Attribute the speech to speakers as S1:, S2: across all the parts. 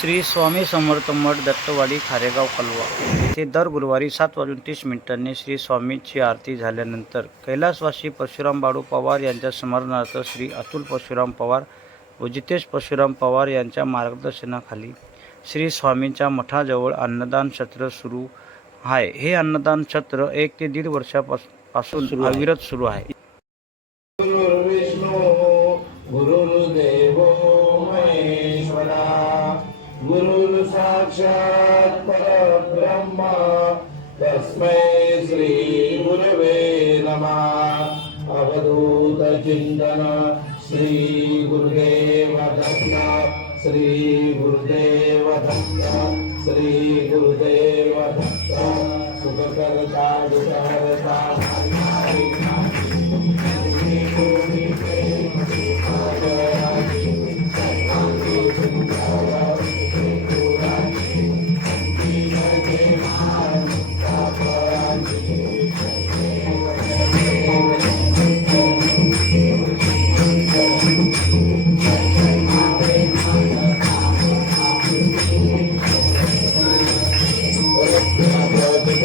S1: श्री स्वामी समर्थ मठ दत्तवाडी खारेगाव कलवा. येथे दर गुरुवारी सात वाजून तीस मिनिटांनी श्री स्वामीची आरती झाल्यानंतर कैलासवासी परशुराम बाळू पवार यांच्या स्मरणार्थ श्री अतुल परशुराम पवार व जितेश परशुराम पवार यांच्या मार्गदर्शनाखाली श्री स्वामींच्या मठाजवळ अन्नदान सत्र सुरू आहे. हे अन्नदान सत्र एक ते दीड वर्षापासून अविरत सुरू आहे.
S2: गुरुन् साक्षात् परब्रह्म। तस्मै श्रीगुरवे नमः। अवधूतचिन्तन श्रीगुरुदेवदत्ता श्रीगुरुदेवदत्ता श्रीगुरुदेवदत्ता सुखकर्ता दुःखहर्ता।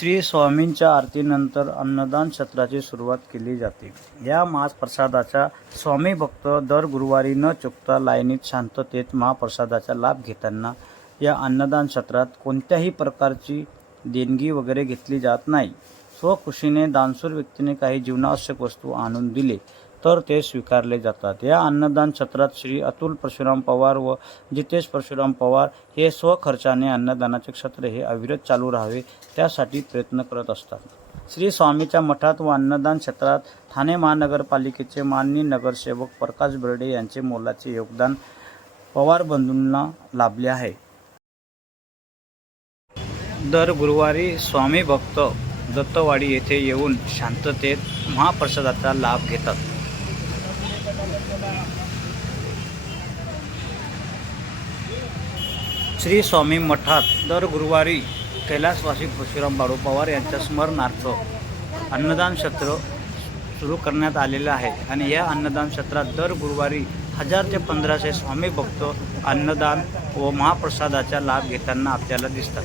S1: श्री स्वामींच्या आरतीनंतर अन्नदान सत्राची सुरुवात केली जाते. या महाप्रसादाचा स्वामी भक्त दर गुरुवारी न चुकता लाईनीत शांततेत महाप्रसादाचा लाभ घेताना या अन्नदान सत्रात कोणत्याही प्रकारची देणगी वगैरे घेतली जात नाही. स्वखुशीने दानसूर व्यक्तीने काही जीवनावश्यक वस्तू आणून दिले. तर ते स्वीकारले जातात. या अन्नदान सत्रात श्री अतुल परशुराम पवार व जितेश परशुराम पवार हे स्वखर्चाने अन्नदानाचे क्षेत्र हे अविरत चालू राहावे त्यासाठी प्रयत्न करत असतात. श्री स्वामीच्या मठात व अन्नदान क्षेत्रात ठाणे महानगरपालिकेचे माननीय नगरसेवक प्रकाश बर्डे यांचे मोलाचे योगदान पवार बंधूंना लाभले आहे. दर गुरुवारी स्वामी भक्त दत्तवाडी येथे येऊन शांततेत महाप्रसादाचा लाभ घेतात. श्री स्वामी मठात दर गुरुवारी कैलासवासी परशुराम बाळू पवार यांच्या स्मरणार्थ अन्नदान सत्र सुरू करण्यात आलेलं आहे. आणि या अन्नदान सत्रात दर गुरुवारी हजार ते पंधराशे स्वामी भक्त अन्नदान व महाप्रसादाचा लाभ घेताना आपल्याला दिसतात.